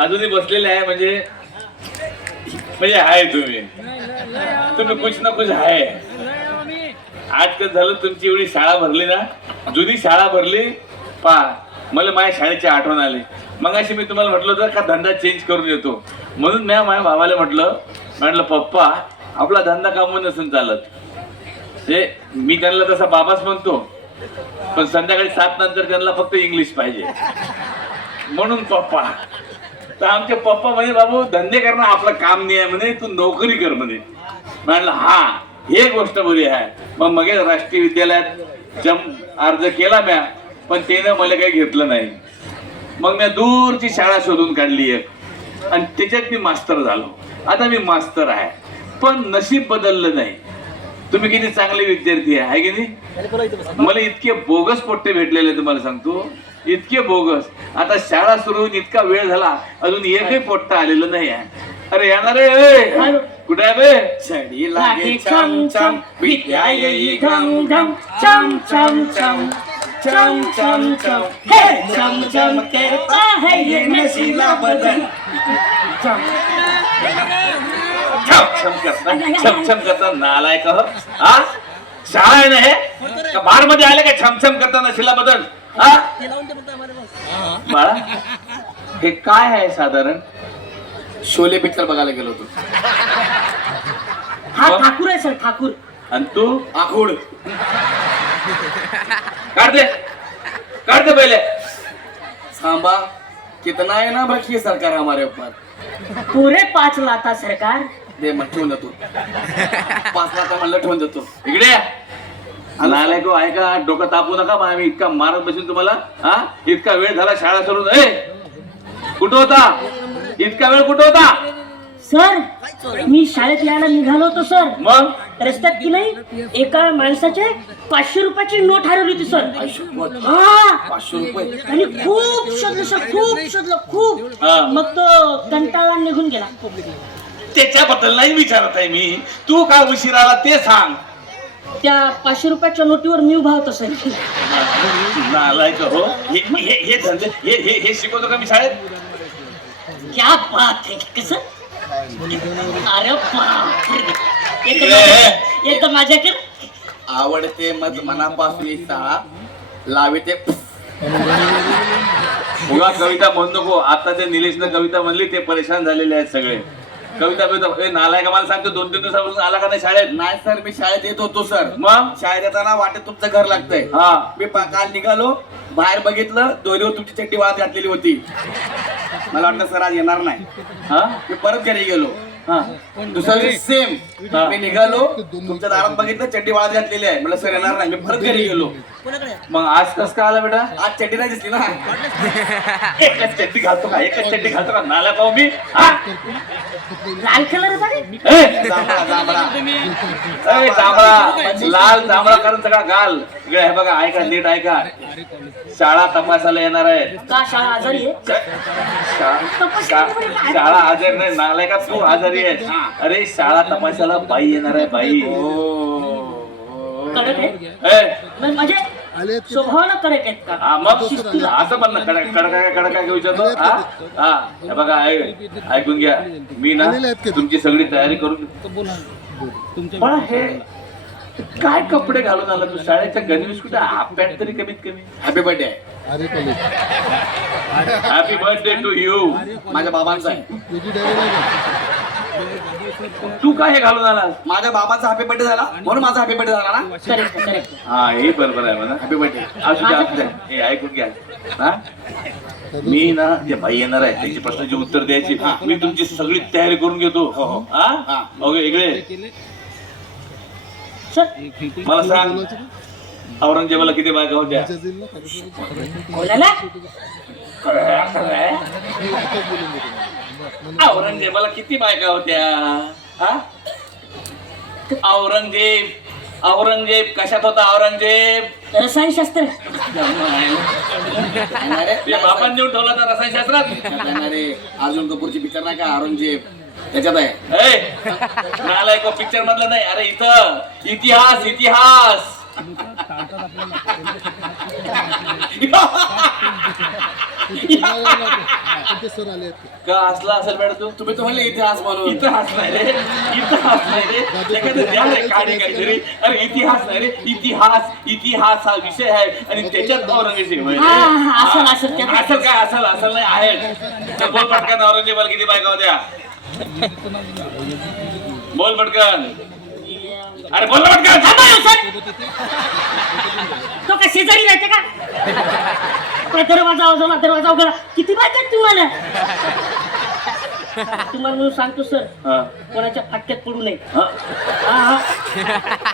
अजूनही बसलेले आहे म्हणजे म्हणजे आहे तुम्ही कुछ ना कुछ आहे. आज कसं झालं तुमची एवढी शाळा भरली ना, जुनी शाळा भरली पा मला माझ्या शाळेची आठवण आली. मग अशी मी तुम्हाला म्हटलं होतं का धंदा चेंज करून येतो म्हणून मी माझ्या भावाला म्हटलं पप्पा आपला धंदा कामून नसून चालत. ते मी त्यांना तसा बाबाच म्हणतो पण संध्याकाळी 7 नंतर त्यांना फक्त इंग्लिश पाहिजे म्हणून पप्पा. तर आमचे पप्पा म्हणे बाबू धंदे करणं आपलं काम नाही आहे म्हणे, तू नोकरी कर म्हणे. म्हणलं हा हे गोष्ट बरी आहे. मग राष्ट्रीय विद्यालयात अर्ज केला म्या पण त्यानं मला काही घेतलं नाही. मग मी दूरची शाळा शोधून काढली एक आणि त्याच्यात मी मास्तर झालो. आता मी मास्तर आहे पण नशीब बदललं नाही. तुम्ही किती चांगले विद्यार्थी आहे की नाही. मला इतके बोगस पोट्टे भेटलेले तुम्हाला सांगतो, इतके बोगस. आता शाळा सुरू होऊन इतका वेळ झाला अजून एकही पोट्टा आलेलं नाही आहे. अरे येणार रे कुठे आहे बे. छडी लागे चम चम विद्या येई घम घम चम चम चम चम चम चम हे चम चम करता है ये नशीला बदन. छमछम करता नालायक हा. शाळा आहे ना हे का बार मध्ये आले का छमछम करता नशिला बदल हा. बाळा हे काय आहे साधारण. शोले पिक्चर बघायला गेलो होतो. हा ठाकूर आहे सर, ठाकूर. आणि तू आखूड काढते पहले. सांबा कितना है ना बखिए सरकार हमारे ऊपर. पुरे 5 लाता सरकार. दे मग ठेवून देतो 5 लाख म्हणलं ठेवून देतो. इकडे नालायक आहे का. डोकं तापू नका मग आम्ही इतका मारत बसून तुम्हाला हा. इतका वेळ झाला शाळा सोडून. कुठं होता इतका वेळ कुठं होता. सर मी शाळेत यायला निघालो होतो सर. मग रस्त्यात की नाही एका माणसाचे 500 रुपयाची नोट हरवली होती सर. हा 500 रुपये. आणि खूप शोधलं सर, खूप शोधलं खूप. मग तो कंटाळा निघून गेला. त्याच्याबद्दल नाही विचारत आहे मी. तू का उशीर आला ते सांग. त्या 500 रुपयाच्या नोटीवर मी उभा होतो सर. नालायक हो. हे धंदे हे शिकवतो का मी शाळेत. क्या बात है कसं. अरे बाप एकदम माझ्याकडे आवडते मत मनापासून लाविते. उगा कविता म्हणू नको. आता ते निलेशनं कविता म्हणली ते परेशान झालेले आहेत सगळे. कविता नालायक मला सांगतो 2-3 दिवसापासून आला का नाही शाळेत. नाही सर मी शाळेत येत होतो सर. मग शाळेत येताना वाटेत तुमचं घर लागतंय. हा मी काल निघालो बाहेर बघितलं दोरीवर तुमची चड्डी वाळत घातलेली होती. मला वाटलं सर आज येणार नाही. हा मी परत घरी गेलो. दुसऱ्या दिवशी सेम मी निघालो तुमच्या दारात बघितलं चड्डी वाळत घातलेली आहे. मला सर येणार नाही. मी परत घरी गेलो. मग आज कस का आला बेटा. आज चड्डी नाही दिसली ना. एकच चड्डी घालतो का एकच चड्डी घालतो का नाला पाहू मी. लाल कलर होता रे. जांभळा जांभळा जांभळा लाल जांभळा करून सगळा गाल. इकडे हे बघा ऐका नीट ऐका. शाळा तपासायला येणार आहे. का शाळा आजारी आहे. शाळा आजारी नाही नालायका तू आजारी आहे. अरे शाळा तपासायला बाई येणार आहे बाई. कडक आहे म्हणजे स्वभावाला कडक आहेत का. मग असं म्हणणं कडक काय विचारतो. हा हे बघा ऐकून घ्या. मी ना तुमची सगळी तयारी करून पण हे काय कपडे घालून आला तू शाळेच्या गणवेश कुठे. हाफ पॅन्ट तरी कमीत कमी. Happy birthday. Happy birthday to you. माझ्या बाबांचा आहे. तू काय हे घालून आला. माझ्या बाबांचा हॅपी बर्थडे झाला म्हणून माझा हॅपी बर्थडे झाला ना. Correct correct. हा हे बरोबर आहे म्हणा. Happy birthday. असू द्या हे ऐकून घ्या. हा मी ना ते बाई येणार आहे त्याची प्रश्नाची उत्तर द्यायची. मी तुमची सगळी तयारी करून घेतो. हा ओके इकडे सर मला सांग औरंगजेबाला किती बायका होत्या. कोणाला. औरंगजेबाला किती बायका होत्या. हा औरंगजेब कशात होता. औरंगजेब रसायनशास्त्र. बापान देऊन ठेवला तर रसायनशास्त्रात. अर्जुन कपूरची पिक्चर नाही का औरंगजेब त्याच्यात आहे. नालायक पिक्चर मधलं नाही. अरे इथं इतिहास इतिहास. का हसला असेल मॅडम तू? तुम्ही तर म्हणले इतिहास म्हणून. इतिहास नाही रे, इतिहास नाही रे, एखादं द्या रे काढी काहीतरी. अरे इतिहास नाही रे, इतिहास, इतिहास हा विषय आहे आणि त्याच्यात औरंगजेब आहे रे. हा, असेल त्यात. असेल काय, असेल नाही आहे. तर बोल पटकन औरंगजेबाला किती बायका होत्या? बोल पटकन. अरे बोल ना पटकन. थांबा ना, सर. तो का शेजारी राहते का? आपला दरवाजा उघडा. किती बायका तुम्हाला? तुम्हाला म्हणून सांगतो सर, हा. कोणाच्या फाटक्यात पडू नये. हा. हा.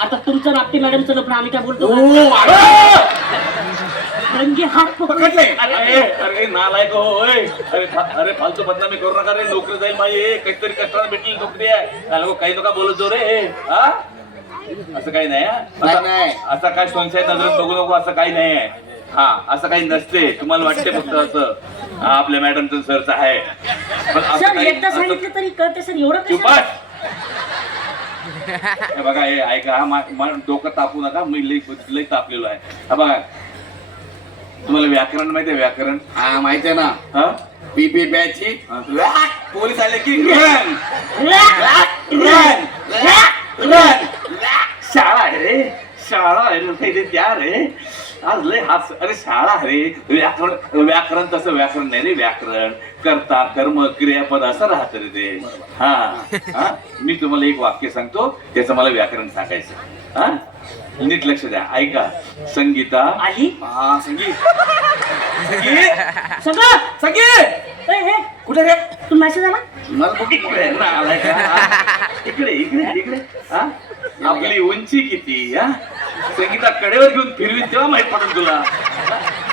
आता तुमचं नाट्य मॅडमचं लग्न आम्ही काय बोलतो? रंगी हात पकडले. अरे नालायक हो ओय. अरे फालतू बदनामी करू नका रे. नोकरी जाईल माझी. काहीतरी कष्टाला भेटली नोकरी आहे. काही नका बोलत जो रे. हा असं काही नाही नाही. असं काय संशय नजरेत बघू नको. असं काही नाही आहे. हा असं काही नसते. तुम्हाला वाटते फक्त असं. हा आपल्या मॅडमचं सरचं आहे. पण असं सर काही- एकदा असं- सांगितलं तरी कळते सर. एवढं चुप कशाला? बस. हे बघा हे ऐका. डोकं तापू नका. मी लई तापलेलो आहे. हा बघा तुम्हाला व्याकरण माहिती आहे? व्याकरण हा माहिती आहे ना. हा पीपी बॅची पोलीस आले की रन. शाळा आहे रे. शाळा आहे रे. त्या रे आज लय हास. अरे शाळा रे. व्याकरण तसं व्याकरण नाही रे. व्याकरण कर्ता कर्म क्रियापद असं राहत रे ते. हा हा मी तुम्हाला एक वाक्य सांगतो. त्याचं मला व्याकरण सांगायचं. हा नीट लक्ष द्या. ऐका. संगीता आली हा संगीत. सगळं. संगीत ए, हे, कुठे रे? तू मेसेज आला? मला बघ. इकडे ना आलाय का? इकडे इकडे इकडे. हा आपली उंची किती? हा संगीता कडेवर घेऊन फिरवी तेव्हा माहित पडेल तुला.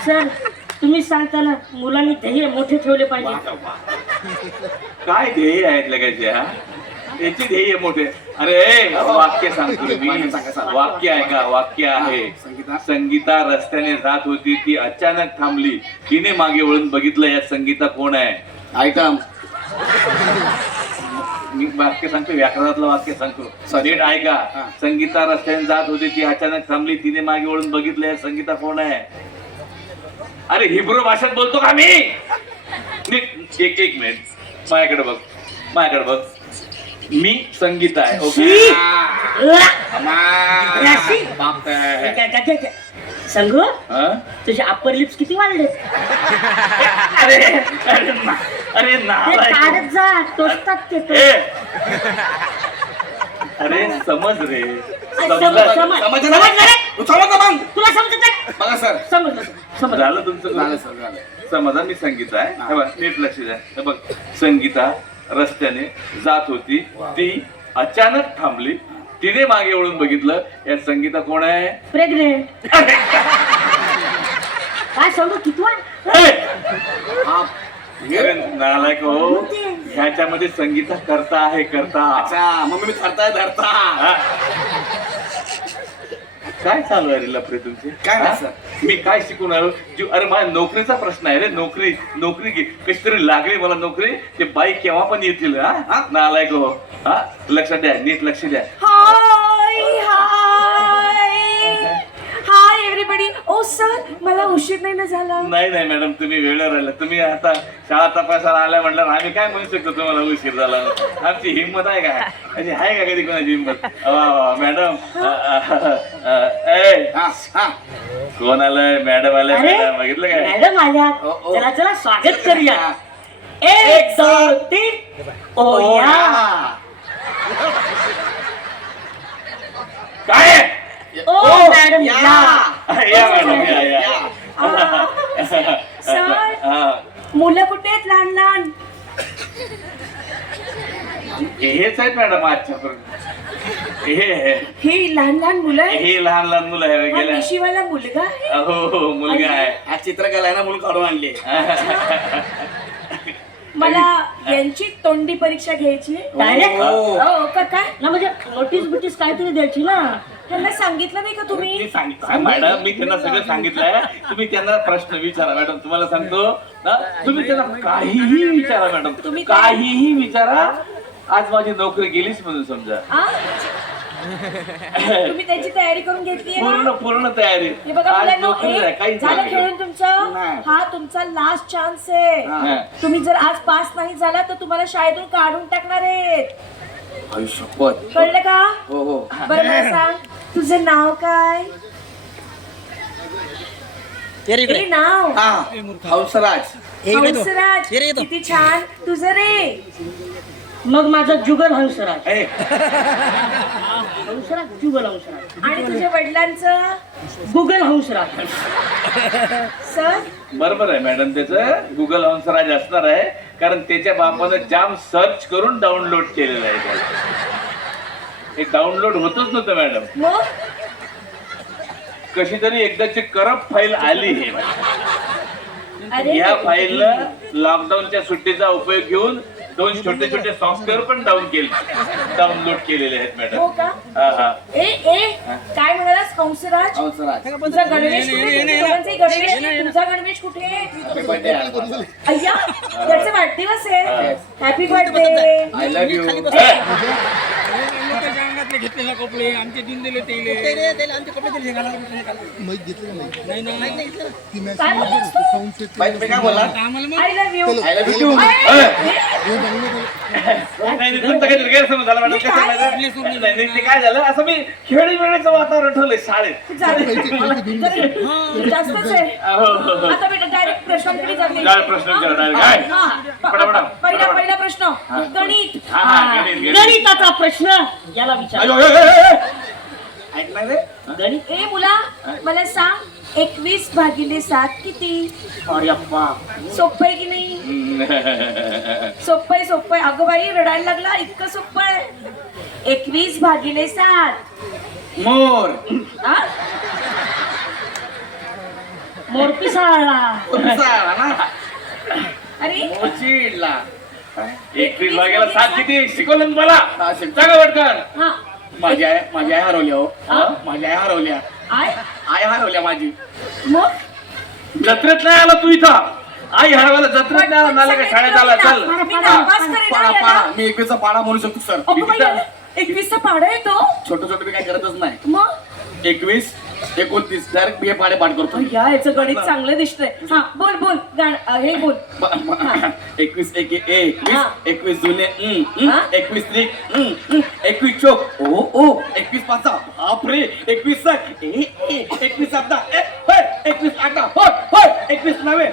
सर तुम्ही सांगताना मुलांनी ध्येय मोठे ठेवले पाहिजे. काय ध्येय आहेत लगायचे? हा याची ध्येय मोठे. अरे वाक्य सांगतो रे मी. वाक्य आहे का? वाक्य आहे. संगीता रस्त्याने जात होती. ती अचानक थांबली. तिने मागे वळून बघितलं. या संगीता कोण आहे? आयटम. मी वाक्य सांगतो. व्याकरणातलं वाक्य सांगतो. नीट ऐका. संगीता रस्त्याने जात होती. ती अचानक थांबली. तिने मागे वळून बघितलं. या संगीता कोण आहे? अरे हिब्रू भाषेत बोलतो का मी? नीट एक मिनिट माझ्याकडे बघ. माझ्याकडे बघ. मी संगीता आहे. ओके. संग हा? तुझे अप्पर लिप्स किती वाढले? अरे अरे ना- अरे ते नालायक. काढत जा. टोचतात ते ए! अरे समज रे. समजलं समज. समजलं रे? समजलं मग. तुला समजत आहे? बघा सर. समजलं. झालं तुमचं? झालं सर झालं. समजा मी संगीता आहे. हे बघ, नीट लक्ष द्या. हे बघ संगीता रस्त्याने जात होती. ती अचानक थांबली. तिने मागे वळून बघितलं. या संगीता कोण आहे? प्रेग्नेंट. काय सांगू कितवा? ए! हा. अरे नालायक हो. ह्याच्यामध्ये संगीता करता आहे. करता. अच्छा मग मी धरताय धरता. हा? काय चालू आहे रे लफडे तुमचे? काय नाही हा? सर. मी काय शिकून आलो? अरे माझ्या नोकरीचा प्रश्न आहे रे. नोकरी कशी तरी लागली मला नोकरी. ते बाई केव्हा पण येतील. हा नालायक हो. हा लक्षात द्या. नीट लक्ष द्या. Hi everybody. ओ सर मला उशीर नाही ना झाला? नाही मॅडम तुम्ही वेळेवर आला. तुम्ही आता शाळा तपासायला आल्या म्हटलं आम्ही काय म्हणू शकतो तुम्हाला उशीर झाला? आमची हिंमत आहे का? अशी आहे का कधी कोणाची हिंमत? मॅडम ए हा हा. कोण आलंय? मॅडम आलंय. अरे मॅडम बघितलं काय? मॅडम आल्या. ओ, ओ. चला चला स्वागत करूया. 1 2 3. ओ या. काय? ओ मॅडम या. या मॅडम या. सर हा. मुलं कुठे आहेत लहान लहान? हेच आहेत मॅडम आजच्यापर्यंत. ही लहान लहान मुलं आहेत? हे लहान मुलं आहे हा गेल्या. मिशीवाला मुलगा आहे? हो मुलगा आहे. हा चित्रकला आहे ना म्हणून काढून आणली. मला यांची तोंडी परीक्षा घ्यायची आहे. Direct? हो का काय? ना म्हणजे नोटीस बिटीस काहीतरी द्यायची ना. त्यांना सांगितलं नाही का तुम्ही? मी सांगितलं मॅडम. मी त्यांना सगळं सांगितलंय. तुम्ही त्यांना प्रश्न विचारा मॅडम. तुम्हाला सांगतो ना. तुम्ही त्यांना काहीही विचारा मॅडम. तुम्ही काहीही विचारा. आज माझी नोकरी गेलीच म्हणून समजा. आ? तुम्ही त्याची तयारी करून घेतली पूर्ण ना. पूर्ण तयारी. हे बघा आज मुलांनो, नोकरी आहे, काहीच झालं नाही. खेळून तुमचं. नाही. हा तुमचा लास्ट चान्स आहे. हा. तुम्ही जर आज पास नाही झाला तर तुम्हाला शाळेतून काढून टाकणार आहेत. आई शपथ. कळलं का? हो हो. बरं मला सांग, तुझं नाव काय? ए, नाव हा हंसराज. हंसराज. किती छान तुझं रे. मग माझा जुगल हंसराज. ए, हंसराज जुगल हंसराज. आणि तुझ्या वडिलांचं? गुगल हंसराज. सर बरोबर आहे मॅडम, त्याचं गुगल हंसराज असणार आहे, कारण त्याच्या बापानं जाम सर्च करून डाउनलोड केलेलं आहे त्याला. हे डाउनलोड होतच नव्हतं मॅडम. मग कशी तरी एकदाची करप्ट फाईल आली हे. अरे या फाईलनं लॉकडाऊनच्या सुट्टीचा उपयोग घेऊन 2 छोटे छोटे सॉफ्टवेअर पण डाउनलोड केलेले आहेत मॅडम. हो का? हा हा. ए काय म्हणालास हंसराज? हंसराज. तुझा गणवेश कुठे? तुझ्या दोघांचाही गणवेश नाही. तुझा गणवेश कुठे? Happy birthday advance. अय्या त्याचा वाढदिवस आहे. Happy birthday. I love you. घेतलेला कपडे आमचे देऊन दिले आमचे कपडे दिले काय बोललास तू? बाई, तुम्ही काय बोलला? I love you. I love you. नाही, तुमचा काहीतरी गैरसमज झाला मॅडम. कसं माहिती? नाही, ते काय झालं, असं मी खेळीमेळीचं वातावरण ठेवलंय शाळेत. जास्तच आहे. हो, हो, हो. आता बेटा डायरेक्ट प्रश्नांकडे जाते. काय प्रश्न विचारा direct? काय? पटापटा. पहिला प्रश्न गणित. हा, हा, गणित. गणिताचा प्रश्न याला विचार. अयो, ए, ए, ए. ऐकणार रे? गणित. ए मुला मला सांग 21 भागिले 7 किती? अरे अप्पा. सोपं आहे की नाही? सोपं आहे. अगं बाई रडायला लागला. इतकं सोपं आहे. 21 भागिले 7. मोर. हा? मोरपी साळला. उंचाळा ना. अरे चिडला. 21 भाग्याला 7 किती शिकवलं ना मला? हा, शिकतो. सांगा पटकन. हा माझी आई हरवल्या हो. हा? माझी आई हरवल्या. आय आई हरवल्या माझी. मग जत्रेत नाही आला तू इथं. आई हरवायला जत्रेत नाही आला, नाला का शाळेत आला. चल. मी नापास करेन पाडा ना पाडा. याला. मी 21चा पाडा म्हणू शकतो सर. अगं बाई, याला 21 चा पाढा येतो. छोटं छोटं मी काय करतच नाही. मग 21 29 डायरेक्ट हे पाडे पाठ करतो. या याचं गणित चांगलं दिसतंय. हा बोल हे बोल. 21 1 21 हा. 21 जुने हा? 21 त्रिक 21 चोक ओ 21 पाचा बापरे 21 सक 21 सप्ता 21 आटा होय 21 नवे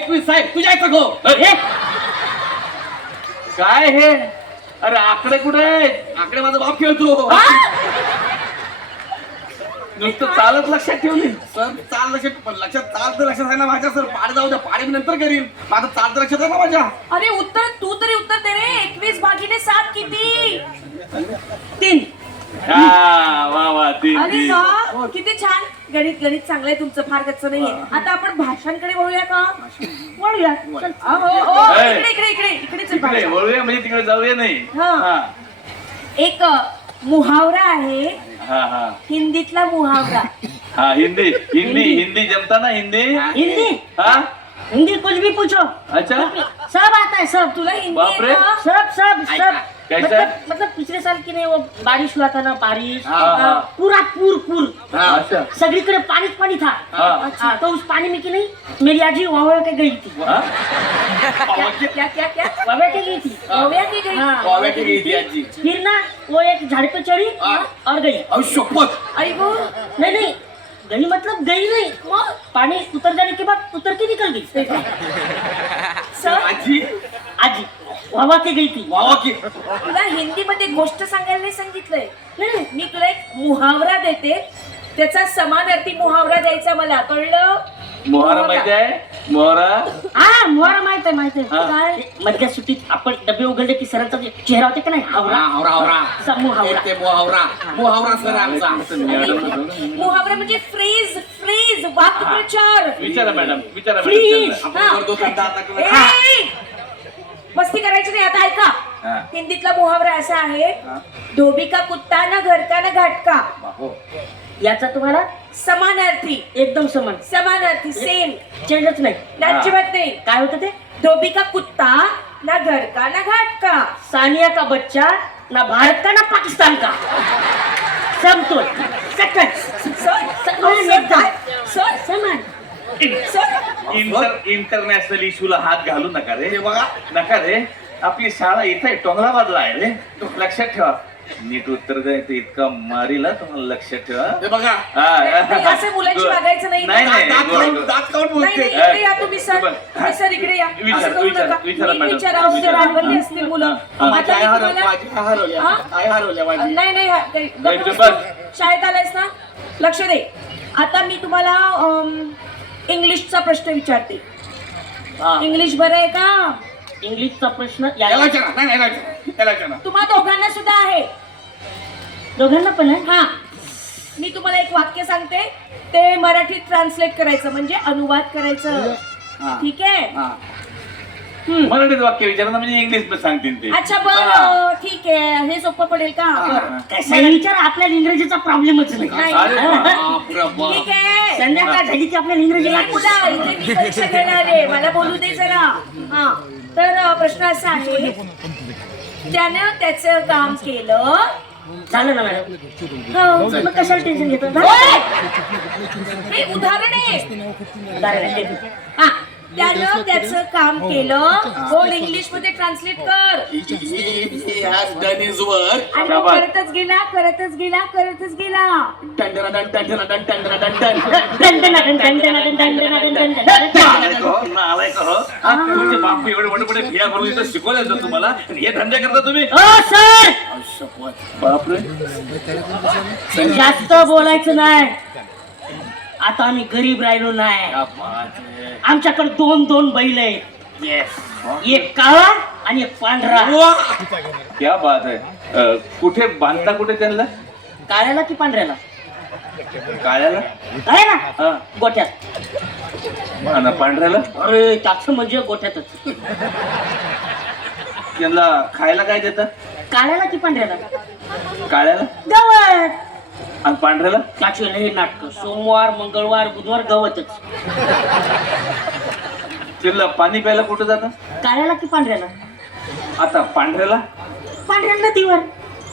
21 साहेब तुझ्या इथं गो. काय हे? अरे आकडे कुठे आहेत? आकडे माझा बाप खेळतो. नुसतं चालत लक्षात ठेवली. सर चाल लक्षात चाल तर लक्षात आहे ना माझ्या. सर पाडे जाऊ द्या, पाडे मी नंतर करीन. माझं चाल तर लक्षात आहे ना माझ्या. अरे तू तरी उत्तर दे रे. 21 भागिले 7 किती? 3. हा वा वा ती अरे वा किती छान. गणित चांगलं आहे तुमचं. फार गच्च नाहीये. आता आपण भाषांकडे वळूया का? वळूया. चल. इकडे चल तिकडे भाषा. वळूया म्हणजे तिकडे जाऊया नाही. हा. हा एक मुहावरा आहे हा हा हिंदीतला मुहावरा. हा. हिंदी जमता ना हिंदी? हिंदी. हाँ हिंदी कुछ भी पूछो, अच्छा. सब आता है सब. तुला हिंदी बाप रे. येतं? सब कैसा? मतलब पिछले साल की नहीं वो बारिश हुआ था ना, बारिश हाँ. पूरा पूर अच्छा. सगळीकडे पानी था. हाँ. हाँ, तो उस पानी में की नहीं मेरी आजी वहाँ के गई थी. हाँ? क्या वहाँ के गई थी. गोव्या की गई? हाँ. गोव्या की गई थी आजी. फिर ना वो एक झाड़ पे चढ़ी हाँ. और गई. अहो शपथ. आई गो. नहीं गई मतलब गई नहीं, पानी उतर जाने के बाद उतर के निकल गई. सर आजी आजी वहाँ के गई थी. वावा की. तुला हिंदीमध्ये गोष्ट सांगायला नाही सांगितलंय. नाही मी तुला एक मुहावरा देते. त्याचा समानार्थी मुहावरा द्यायचा मला. कळलं? मोहरा माहिती आहे? मोहरा. हा मोहरा माहित आहे. हा. काय मधल्या सुट्टीत आपण डबे उघडले की सरांचा जे चेहरा होते का नाही, हावरा हावरा असा मुहावरा. ते मुहावरा सर आमचा. मुहावरा म्हणजे फ्रीज वाक्प्रचार. विचारा मॅडम विचारा Freeze. मॅडम. आपण करतो समजा आता. ए! मस्ती करायची नाही. आता ऐका. हा. हिंदीतला मुहावरा असा आहे. धोबी का कुत्ता ना घर का ना घाटका. बापो. याचा तुम्हाला समानार्थी. एकदम समान, समानार्थी सेम. चेंजच नाही. अजिबात नाही. काय होतं ते? धोबी का कुत्ता ना घर का ना घाटका. सानिया का बच्चा ना भारत का ना पाकिस्तान का समतोल सकट समान इंटरनॅशनल इश्यूला हात घालू नका रे हे बघा नका रे. आपली शाळा इथे आहे, टोंगराबादला आहे रे. लक्षात ठेवा. नीट उत्तर द्यायचं इतका मारीला तुम्हाला लक्षात ठेवा. हे बघा नाही, असे मुलांशी वागायचं नाही. नाही नाही दात गोड, काढून गोड. दात काढून नाही, बोलते नाही, इकडे या तुम्ही सर. तुम्ही सर इकडे या. विचारा, असं करू विचारा, नका. विचारा, नीट मॅडम. विचारा, अहो, जर आवडली असतील मुलं. आता माझ्या मी आई तुम्हाला- हरवल्या हा? आई हरवल्या माझी. नाही नाही नाही, गप्प बस. बस. शाळेत आलायस ना, लक्ष दे. आता मी तुम्हाला इंग्लिशचा प्रश्न विचारते. इंग्लिश बरं आहे का? इंग्लिशचा प्रश्न याला विचारा. नाही याला विचारा. याला विचारा. तुम्हा दोघांना सुद्धा आहे. दोघांना पण आहे. हा, मी तुम्हाला एक वाक्य सांगते, ते मराठीत ट्रान्सलेट करायचं, म्हणजे अनुवाद करायचं. हा. ठीक आहे? हा. मराठीत वाक्य विचारणार म्हणजे इंग्लिश मध्ये सांगतील ते. अच्छा बरं, ठीक आहे. हे सोपं पडेल का? बरं. कशाला विचार, आपल्याला इंग्रजीचा प्रॉब्लेमच नाही. नाही. अरे बापरे बाप. ठीक आहे. संध्याकाळ झाली की आपल्याला इंग्रजी नाही मुला, इथे मी परीक्षा घेणार आहे, मला बोलू दे जरा. हा, तर प्रश्न असा आहे, त्यानं त्याचं काम केलं. झालं ना मॅडम. हो, मग कशाला टेन्शन घेतो? ओय! हे उदाहरण आहे. हा, त्यानं त्याचं काम केलं. बोल, इंग्लिश मध्ये ट्रान्सलेट कर. He has done his work. आणि तो करतच गेला, करतच गेला, करतच गेला. टंडराडन, टंडराडन, टंडराडन, टन. नालायक हो, नालायक हो. हा, तुमचे बाप एवढे मोठे मोठे फिया भरून इथं शिकवले जातं तुम्हाला, आणि हे धंदे करता तुम्ही. हो सर, बापरे. जास्त बोलायचं नाही. आता आम्ही गरीब राहिलो नाही. आमच्याकडे 2 बैल आहेत. एक काळा आणि एक पांढरा. क्या बात आहे. कुठे बांधता कुठे त्यांना? काळ्याला की पांढऱ्याला? काळ्याला काय ना हा गोठ्यात. आणि पांढऱ्याला अरे त्याच म्हणजे गोठ्यातच. त्यांना खायला काय देतात? काळ्याला की पांढऱ्याला? काळ्याला. गवत. आणि पांढऱ्याला? त्याचे लई नाटक. सोमवार मंगळवार बुधवार गवतच. त्यांना पाणी प्यायला कुठं जातात? काळ्याला की पांढऱ्याला? आता पांढऱ्याला पांढऱ्या नदीवर.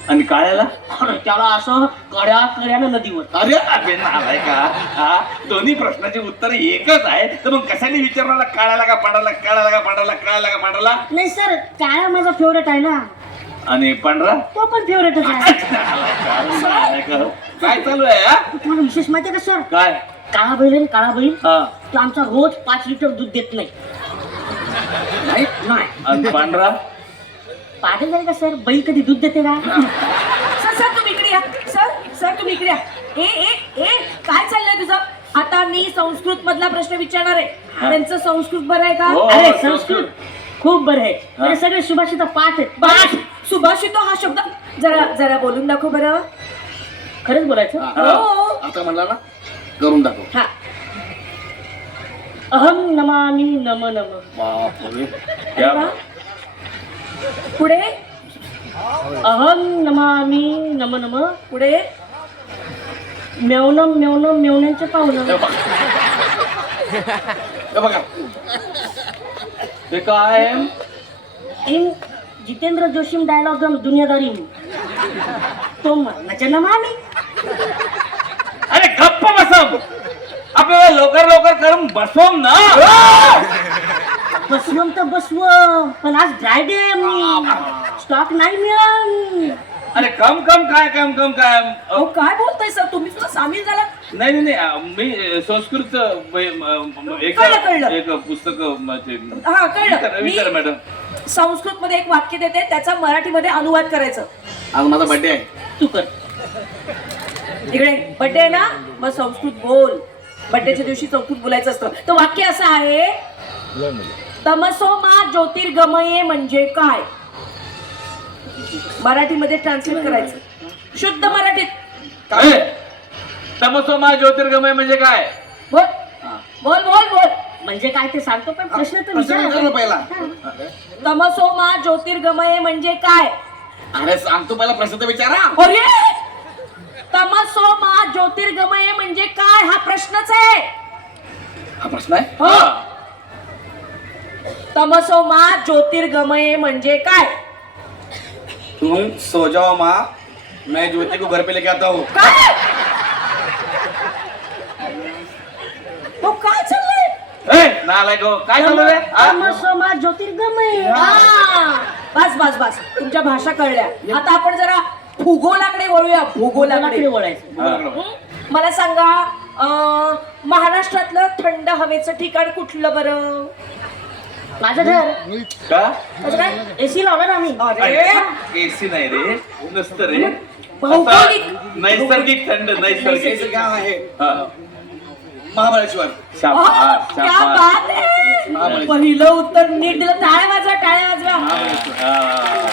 आणि काळ्याला? अरे त्याला असं कड्यानं नदीवर. अरे अबे नालाय का. हा, दोन्ही प्रश्नाचे उत्तर एकच आहे, तर मग कशाने विचारणार काळ्याला का पांढऱ्याला, काळ्याला का पांढऱ्याला, काळ्याला का पांढऱ्याला? नाही सर, काळा माझा फेवरेट आहे ना. आणि पांढरा? तो पण फेवरेटच आहे. नालाय का. काय चालू आहे हा? तुम्हाला विशेष माहिती आहे का सर? काय? काळा बैल आहे ना, काळा बैल हा. तो आमचा रोज 5 लिटर दूध देत नाही. नाही. आणि पांढरा? पागल झाले का सर? बैल कधी दूध देते का? सर सर तुम्ही इकडे या. सर तुम्ही इकडे या. ए ए ए काय चाललंय तुझं? आता मी संस्कृत मधला प्रश्न विचारणार आहे. त्यांचं संस्कृत बरं आहे का? हो. अरे संस्कृत खूप बरं आहे. अरे सगळे सुभाषित पाठ आहेत. पाठ. सुभाषित हा शब्द जरा जरा बोलून दाखव बरं. खरंच बोलायचं? हो. आता म्हणला ना करून दाखव. हा, अहम नमामि नम नम. बापरे. क्या? पुढे अहम नमामि नम नम. पुढे मेवणं मेवणं मेवण्यांचं पाहुणं. हे बघा ते काय आहे? इन जितेंद्र जोशी डायलॉग दुनियादारी तो मरणाच्या नमामि. अरे गप्प बसव. आपल्याला लवकर लवकर करून बसव ना. बसवम तर बसवम, पण आज ड्रायडे स्टॉक नाही मिळाल. अरे कम काय. अहो काय बोलताय सर? तुम्ही सुद्धा सामील झाला. नाही नाही नाही, मी संस्कृत कळलं. एक पुस्तक हा कळलं. विचार मी मॅडम. संस्कृत मध्ये एक वाक्य देते, त्याचा मराठीमध्ये अनुवाद करायचं. आज माझा बर्थडे आहे. तू कर. इकडे बड्डे आहे ना, मग संस्कृत बोल. बड्डेच्या दिवशी संस्कृत बोलायचं असतं. तर वाक्य असं आहे, तमसो मा ज्योतिर्गमये म्हणजे काय? मराठीमध्ये ट्रान्सलेट करायचं, शुद्ध मराठीत. काय? तमसोमा ज्योतिर्गमय म्हणजे काय? बोल बोल बोल बोल. म्हणजे काय ते सांगतो, पण प्रश्न तर प्रश्न विचार विचार. ना पहिला. तमसो मा ज्योतिर्गमये म्हणजे काय? अरे सांगतो पहिला प्रश्न तर विचारा. अरे तमसो मा ज्योतिर्गमये म्हणजे काय हा प्रश्नच आहे. हा प्रश्न आहे. हो. तमसो मा ज्योतिर्गमये म्हणजे काय? तुम सो जाओ माँ, मैं ज्योति को घर पे लेके आता हूँ. काय हो काय चाललंय नालायक हो, काय चालू रे हा? तमसोमा ज्योतिर्गमय. हा. बस बस बस तुमच्या भाषा कळल्या. आता आपण जरा भूगोलाकडे वळूया. भूगोलाकडे कोणाकडे वळायचं? हा. मला सांगा महाराष्ट्रातलं थंड हवेचं ठिकाण कुठलं बरं? माझं घर. का कसं काय? एसी लावलं ना आम्ही. अरे एसी नाही रे, नसतं रे. भौगोलिक. आता नैसर्गिक थंड, नैसर्गिक. ऐसे क्या आहे हा. महाबळेश्वर. शाबास, आह, क्या शाबास. बात आहे. पहिलं उत्तर नीट दिलं. टाळ्या वाजवा, टाळ्या वाजवा. हा.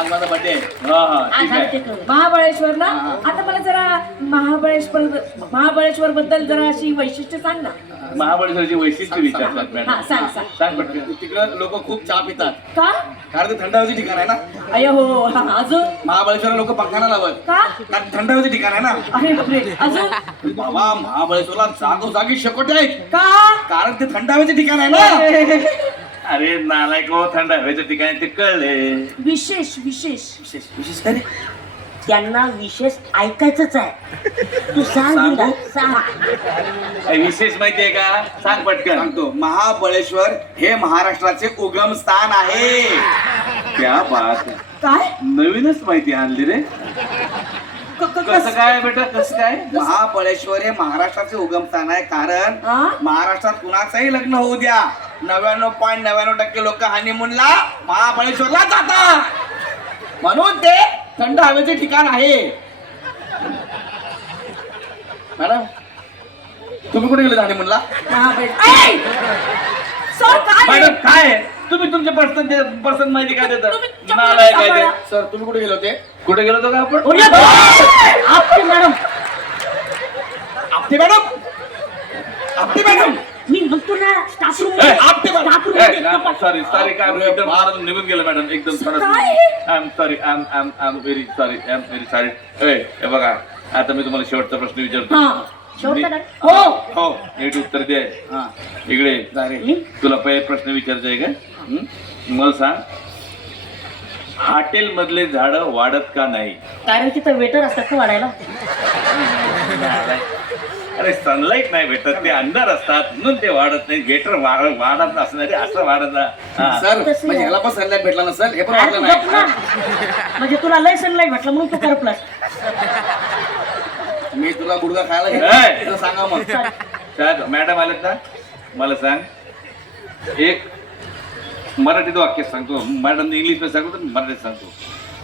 आज माझा बर्थडे आहे. हा, आज ठीक आम्ही ते आहे. करू. महाबळेश्वरला आता मला जरा महाबळेश्वर बद्दल जरा अशी वैशिष्ट्य सांग ना. महाबळेश्वरची वैशिष्ट्य विचारतात हा मॅडम. सांग सांग. सांग पटकन. तिकडं लोक खूप चहा पितात का? कारण ते थंड हवेचे ठिकाण आहे ना. अय हो हा, अजून महाबळेश्वरला लोक पंखाना लावत का? कारण थंड हवेचे ठिकाण आहे ना. अरे बापरे. अजून बाबा महाबळेश्वरला जागोजागी शेकोटे आहेत का? कारण ते थंड हवेचे ठिकाण आहे ना. अरे नालायक हो, थंड हवेच्या ठिकाणी ते कळले. विशेष विशेष विशेष काय रे? त्यांना विशेष ऐकायचंच आहे. तू सांग बिंदा, सांग. काही विशेष माहिती आहे का? सांग पटकन. सांगतो. महाबळेश्वर हे महाराष्ट्राचे उगम स्थान आहे. क्या बात आहे. काय? नवीनच माहिती आणली रे. कसं काय बेटा, कसं काय? महाबळेश्वर हे महाराष्ट्राचे उगम स्थान आहे कारण हा? महाराष्ट्रात कुणाचंही लग्न होऊ द्या 99.99% लोक हनीमूनला महाबळेश्वरला जातात. म्हणून ते थंड हवेचे ठिकाण आहे. मॅडम तुम्ही कुठे गेले हनीमूनला? सर काय? मॅडम काय आहे? तुम्ही तुमच्या पर्सन माहिती काय देता? तुम्ही चपला नालायक काय ते? सांभाळा. सर तुम्ही कुठे गेले होते? कुठे गेलो होतो का आपण? उड्या Apte madam. Apte madam. Apte madam. मी म्हणतो ना स्टाफ रूम ए, Apte madam. Staff room sorry sorry काय एकदम मला निघून गेलं मॅडम एकदम काय? I am sorry I am very sorry I am very sorry. हे बघा आता मी तुम्हाला शेवटचा प्रश्न विचारतो. हा. शेवटचा नी- हो. हो नीट उत्तर दे. हा. इकडे जा रे. तुला पहिले प्रश्न विचारायचा आहे का? मला सांग, हॉटेल मधले झाड वाढत का नाही? कारण तिथं वेटर असतात ना वाढायला. अरे सनलाईट नाही भेटत, ते अंधार असतात म्हणून ते वाढत नाही. गेटर वाढत असणारे असं वाढत ना. हा. सर तसं म्हणजे आहे. ह्याला पण सनलाईट भेटला ना सर. हे पण अरे वाटलं तू गप ना. नाही. म्हणजे तुला लय सनलाईट भेटलं म्हणून तू करपलास. मी तुला गुडगा खायला ए! घेतला सांगा मग. साहेब मॅडम आलेत ना, मला सांग एक मराठीत वाक्य सांगतो. मॅडम इंग्लिश मध्ये सांगतो तर मराठीत सांगतो.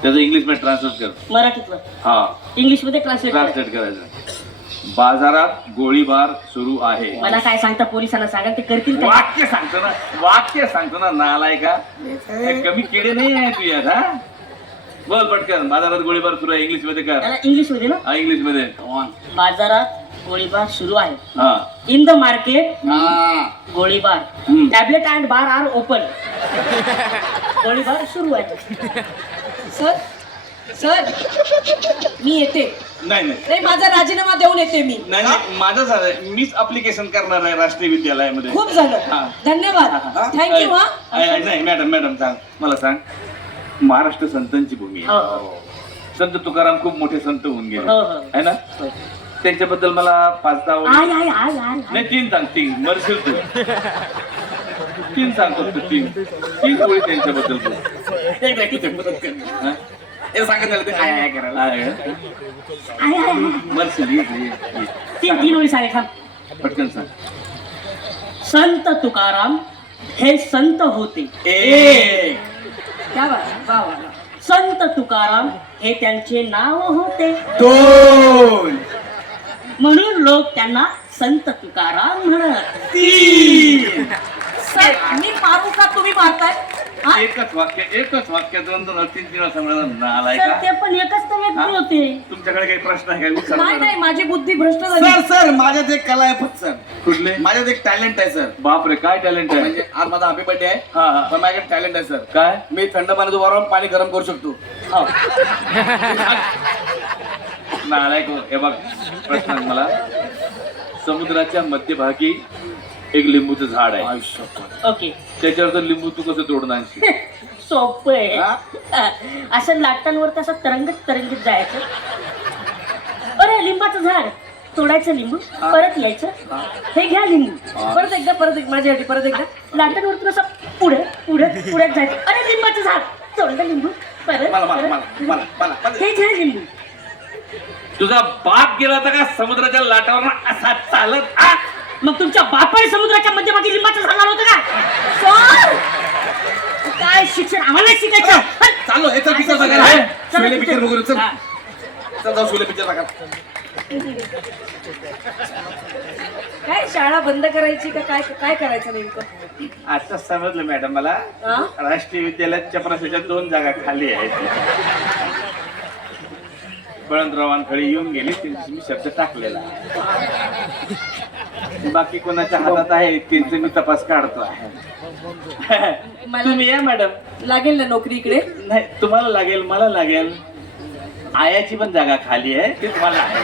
त्याचं इंग्लिश मध्ये ट्रान्सलेट कर. मराठीतलं हा इंग्लिश मध्ये ट्रान्सलेट कर. ट्रान्सलेट करायचं. बाजारात गोळीबार सुरू आहे. मला काय सांगता पोलिसांना सांगा ते करतील काय? वाक्य सांगतो ना, वाक्य सांगतो ना नालायका. कमी किडे नाही आहे तू यात. हा बोल पटकन. बाजारात गोळीबार सुरू आहे इंग्लिश मध्ये कर. त्याला इंग्लिश मध्ये ना. हा इंग्लिश मध्ये. बाजारात गोळीबार सुरू आहे. हा इन द मार्केट हा. गोळीबार. हम्म. Tablet and bar are open. गोळीबार सुरू आहे. सर सर मी येते. नाही नाही नाही माझा राजीनामा देऊन येते मी. नाही नाही माझं झालंय. मीच अप्लिकेशन करणार आहे राष्ट्रीय विद्यालयामध्ये. खूप झालं. हा. धन्यवाद. थँक्यू हा. नाही मॅडम मॅडम सांग मला सांग, महाराष्ट्र संतांची भूमी हो, आहे. हो. संत तुकाराम खूप मोठे संत होऊन गेले हो, हो. आहे ना. त्यांच्याबद्दल मला 5-10 ओळी. आय आय आय आय नाही 3 सांग. 3 मरशील तू. 3 सांगतो तू. 3 ओळी त्यांच्याबद्दल बोल. एक मिनिट, एक मदत कर. हा? हे सांगितलं ते आय आय करायला. आहे. I I I. मरशील ये, ये, ये. तीन ओळी सांगे थांब. पटकन सांग. संत तुकाराम हे संत होते. एक. क्या बात. वा वा वा. संत तुकाराम हे त्यांचे नाव होते. 2 म्हणून लोक त्यांना संत तुकाराम म्हणत. 3 सर मी मारू का तुम्ही मारताय? हा? एकच वाक्य 2-2 3-3 असं म्हणत नालाय तर का. ते पण एकच तर व्यक्ती होते. तुमच्याकडे काही प्रश्न आहे का? नाही विचार. नाही माझी बुद्धी भ्रष्ट झाली. सर सर माझ्यात एक कला आहे फक्त सर. कुठले? माझ्यात एक टॅलेंट आहे सर. बापरे काय टॅलेंट आहे. म्हणजे आज माझा हॅपी बर्थडे आहे. हा हा. पण माझ्याकडे टॅलेंट आहे सर. काय? मी थंड पाण्याचं वारंवार पाणी गरम करू शकतो. नालायक हो. हे बघ प्रश्न आहे मला. समुद्राच्या मध्यभागी एक लिंबूचं झाड आहे. ओके. त्याच्यावर तर लिंबू तू कसं तोडून आणशील? सोपं आहे हा? असं लाटांवर तसं तरंगत तरंगत जायचं. अरे लिंबाचं झाड तोडायचं लिंबू परत यायचं. हे घ्या लिंबू परत एकदा माझ्यासाठी परत एकदा. लाटांवर असं पुढे पुढे पुढे जायचं. अरे लिंबाचं झाड तोडलं लिंबू परत मला मला परत. मला मला मला मला हे घ्या लिंबू. तुझा बाप गेला होता का समुद्राच्या लाटावर असा चालत आ? मग तुमच्या बापाने समुद्राच्या मध्यभागी लिंबाचं झाड लावलं होतं का? सर! काय शिक्षण आम्हाला शिकायचं. चाललो हे चल पिक्चर चला, बघायला चला, शिवले पिक्चर बघू चल हा. चल जाऊ शिवले पिक्चर बघा. काय शाळा बंद करायची का काय काय करायचं नेमकं? आता समजलं मॅडम मला. हा? राष्ट्रीय विद्यालयात चपराशाच्या 2 जागा खाली आहेत. बळवंतरावांकडे येऊन गेले त्यांची मी शब्द टाकलेला आहे. बाकी कोणाच्या हातात आहे त्यांचे मी तपास काढतो आहे. तुम्ही या मॅडम. लागेल ना नोकरी इकडे? नाही तुम्हाला लागेल मला लागेल. आयाची पण जागा खाली आहे ते तुम्हाला आहे.